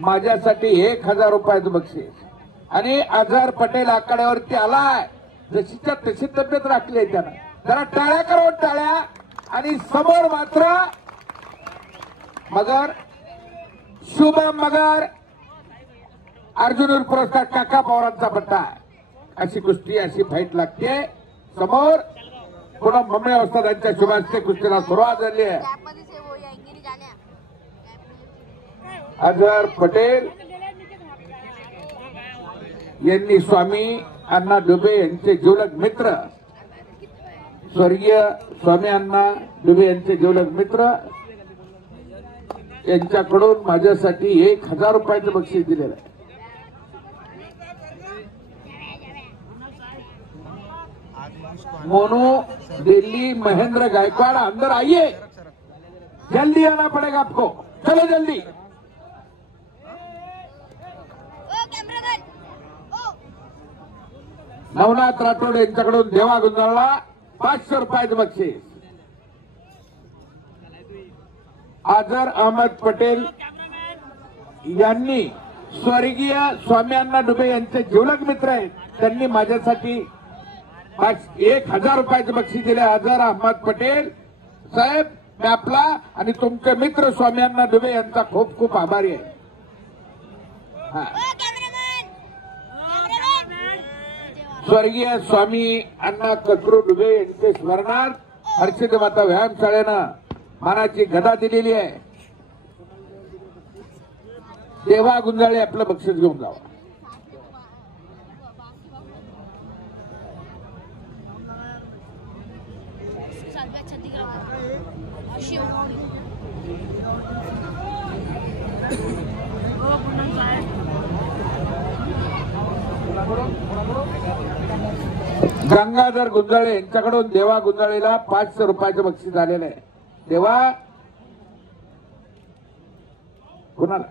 माझ्यासाठी 1000 रुपयाचं बक्षीस आणि अझहर पटेल आखाड्यावरती आलाय. जशीच्या तशी तब्येत राखली आहे त्यानं. जरा टाळ्या करो टाळ्या. आणि समोर मात्र मगर शुभम मगर अर्जुन पुरस्कार काका पवारांचा पट्टा आहे. अशी कुस्ती अशी फाईट लागते. समोर पुन्हा मम्मी अवस्था यांच्या शुभास्ते कुस्तीला सुरुवात झाली आहे. अझहर पटेल यांनी स्वामी अण्णा डुबे यांचे जिवलग मित्र स्वर्गीय स्वामी अण्णा डुबे यांचे जिवलग मित्र यांच्याकडून माझ्यासाठी 1000 रुपयाचं बक्षीस दिलेलं आहे. मोनू दिल्ली महेंद्र गायकवाड़ अंदर आइए. जल्दी आना पड़ेगा आपको. चलो जल्दी. नवनाथ राठोड यांच्याकडून देवा गुंजाळला 500 रुपयाचं बक्षीस. अझहर अहमद पटेल यांनी स्वर्गीय स्वामी अण्णा डुबे यांचे जिवलग मित्र आहेत. त्यांनी माझ्यासाठी 1000 रुपयाचं बक्षीस दिले. अझहर अहमद पटेल साहेब मी आपला आणि तुमचे मित्र स्वामी अण्णा डुबे यांचा खूप खूप आभारी आहे. स्वर्गीय स्वामी अण्णा कचरू डुबे यांचे स्मरणार्थ हर्षित माता व्यायामशाळेनं मानाची गदा दिलेली आहे. देवा गुंजाळे आपलं बक्षीस घेऊन जावं. गंगाधर गुंजाळे यांच्याकडून देवा गुंजाळेला 500 रुपयाचं बक्षीस आलेलं आहे. देवा कुणाला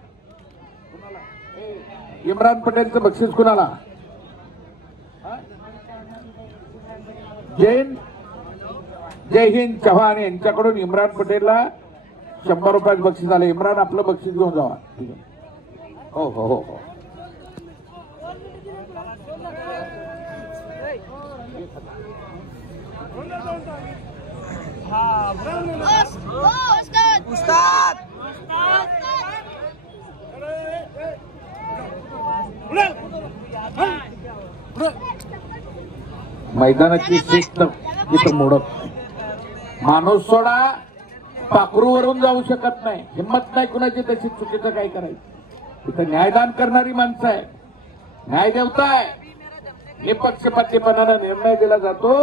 इम्रान पटेलचं बक्षीस कुणाला जय हिंद चव्हाण यांच्याकडून इम्रान पटेलला 100 रुपयाचं बक्षीस आलं. इम्रान आपलं बक्षीस घेऊन जावा. ठीक आहे. हो हो हो हो. उस्ताद मैदानाची शिस्त इथं मोडत नाही. माणूस सोडा पाखरूवरून जाऊ शकत नाही. हिंमत नाही कुणाची तशी चुकीचं काय करायचं. इथं न्यायदान करणारी माणसं आहे. न्याय देवता आहे. निपक्षपातीपणाने निर्णय दिला जातो.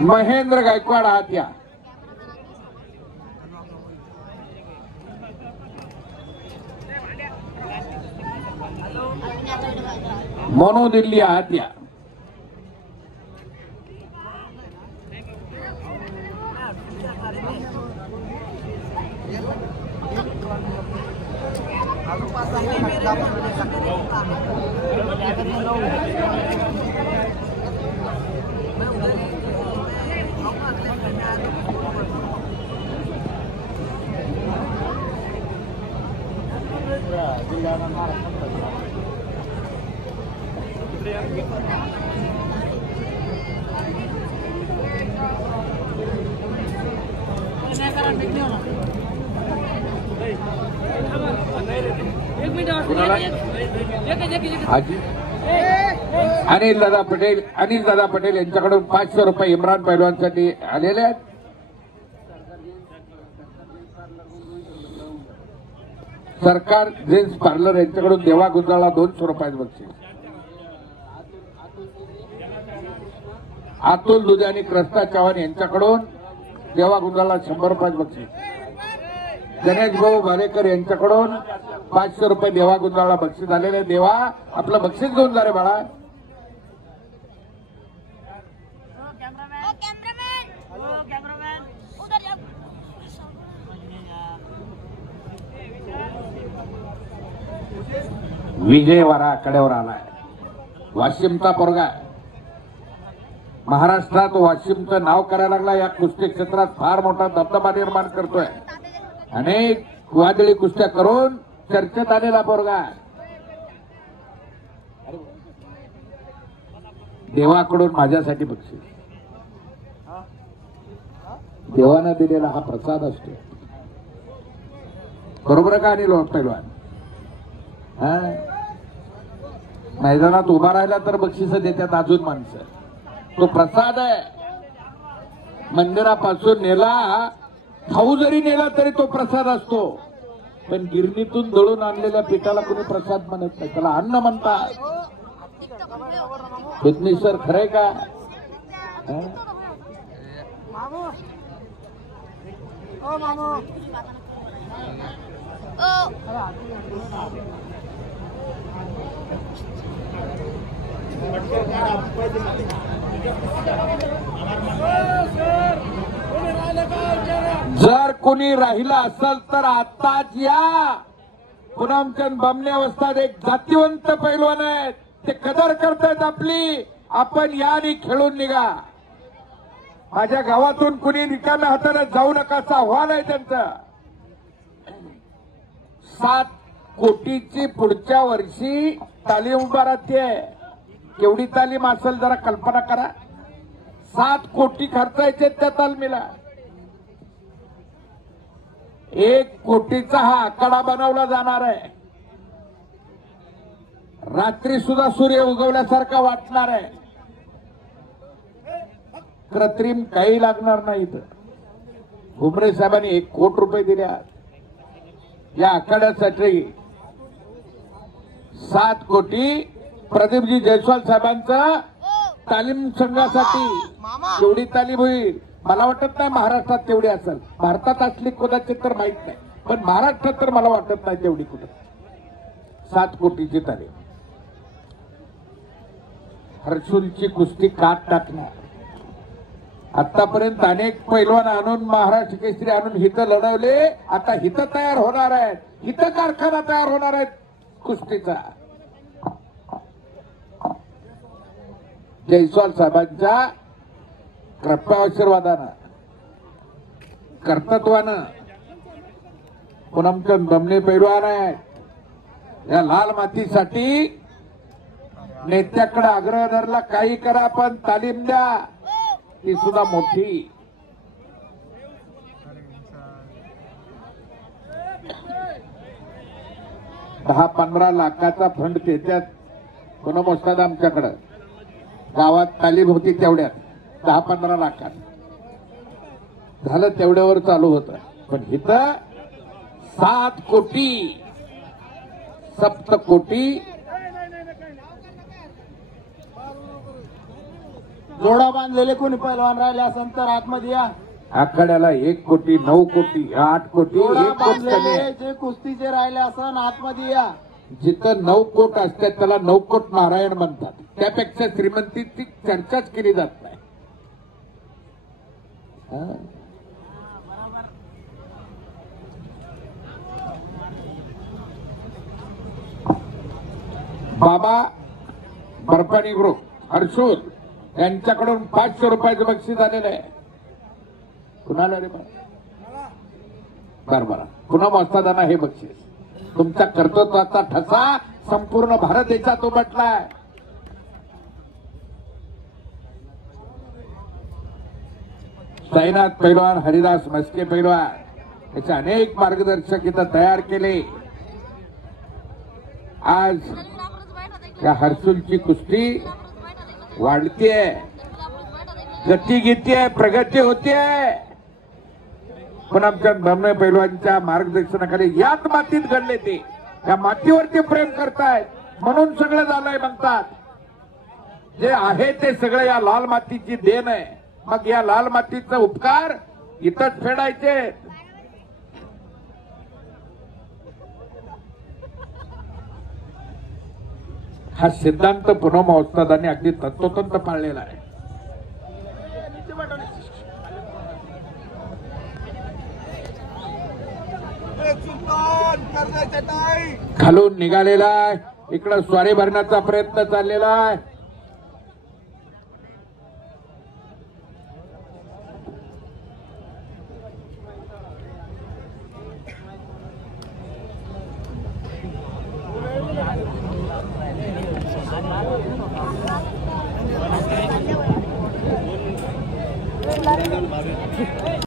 महेंद्र गायकवाड आहात या. मोनू दिल्ली आहात या. अनिल दादा पटेल यांच्याकडून 500 रुपये इम्रान पैलवानसाठी आलेले आहेत. सरकार जेन्स पार्लर यांच्याकडून देवा गुंजाळला 200 रुपयाचं बक्षीस. अतुल दुधे आणि क्रस्ता चव्हाण यांच्याकडून देवा गुंजाळला 100 रुपयाचं बक्षीस. गणेश भाऊ भालेकर यांच्याकडून 500 रुपये देवा गुंजाळला बक्षीस आलेले. देवा आपलं बक्षीस घेऊन जा रे बाळा. विजय वारा कड्यावर आलाय. वाशिमचा पोरगा महाराष्ट्रात वाशिमचं नाव करायला लागला, या कुस्ती क्षेत्रात फार मोठा दबदबा निर्माण करतोय. अनेक वादळी कुस्त्या करून चर्चेत आलेला पोरगा. देवाकडून माझ्यासाठी बक्षीस, देवानं दिलेला हा प्रसाद असतो. बरोबर का अनिल पैलवान? मैदानात उभा राहिला तर बक्षीस देतात अजून माणसं. तो प्रसाद आहे. मंदिरापासून नेला, खाऊ जरी नेला तरी तो प्रसाद असतो. पण गिरणीतून दळून आणलेल्या पिठाला कोणी प्रसाद म्हणत नाही, त्याला अन्न म्हणतात. सर खरंय का? जर कोणी राहिला असेल तर आताच या. पूनमचंद बमणे अवस्थात एक जातीवंत पैलवान आहेत, ते कदर करतायत आपली. आपण या आणि खेळून निघा. माझ्या गावातून कुणी रिकाम्या हाताने जाऊ नका असं आव्हान आहे त्यांचं. 7 कोटीची पुढच्या वर्षी तालीम उभा राहते. केवढी तालीम असेल जरा कल्पना करा. 7 कोटी खर्चायचे त्या तालमीला. 1 कोटीचा हा आकडा बनवला जाणार आहे. रात्री सुद्धा सूर्य उगवल्यासारखा वाटणार आहे. कृत्रिम काही लागणार नाही. भुमरे साहेबांनी 1 कोटी रुपये दिल्या या आखाड्यासाठी. 7 कोटी प्रदीपजी जयस्वाल साहेबांचं तालीम संघासाठी. तेवढी तालीम होईल मला वाटत नाही महाराष्ट्रात तेवढी असेल. भारतात असली कदाचित तर माहित नाही, पण महाराष्ट्रात तर मला वाटत नाही तेवढी कुठं. 7 कोटीची तालीम. हर्षुलची कुस्ती काट टाकणार. आतापर्यंत अनेक पैलवान आणून महाराष्ट्र केसरी आणून हित लढवले. आता हित तयार होणार आहेत, हित कारखाना तयार होणार आहेत कुस्तीचा. जयस्वाल साहेबांच्या कृपा आशीर्वादानं, कर्तृत्वानं पूनमचंद बमणे पैलवान आहेत. या लाल मातीसाठी नेत्याकडे आग्रह धरला, काही करा पण तालीम द्या, ती सुद्धा मोठी. $10-15 लाखाचा फंड देतात पूनम वस्ताद आमच्याकडं. गावात तालीम होती तेवढ्यात 10-15 लाखात झालं, तेवढ्यावर चालू होतं. पण इथं 7 कोटी, 7 कोटी जोडा बांधलेले कोणी पैलवान राहिले असेल तर आतमध्ये या. आखाड्याला 1 कोटी, 9 कोटी, 8 कोटी, 1 कोटी जे कुस्तीचे राहिले असेल आतमध्ये या. जिथं 9 कोट असतात त्याला 9 कोट नारायण म्हणतात. त्यापेक्षा श्रीमंतीची चर्चाच केली जात नाही. बाबा बर्फानी ग्रुप हर्षुल यांच्याकडून 500 रुपयाचं बक्षीस आलेलं आहे. कुणाला रे बरोबर पुन्हा वस्तादांना हे बक्षीस. तुमच्या कर्तृत्वाचा ठसा संपूर्ण भारत देशात उमटलाय. साईनाथ पैलवान, हरिदास मस्के पैलवान याचे अनेक मार्गदर्शक इथं तयार केले. आज या हर्षुलची कुस्ती वाढतीये, गती घेतीये, प्रगती होतीये. पूनमचंद बमणे पैलवानच्या मार्गदर्शनाखाली याच मातीत घडले ते. या मातीवरती प्रेम करतायत म्हणून सगळं झालंय म्हणतात. जे आहे ते सगळं या लाल मातीची देण आहे. मग या लाल मातीचा उपकार इथंच फेडायचे. हा सिद्धांत पूनम वस्तादांनी अगदी तंतोतंत पाळलेला आहे. खालून निघालेला आहे, इकडं स्वारी भरण्याचा प्रयत्न चाललेला आहे. पुढारी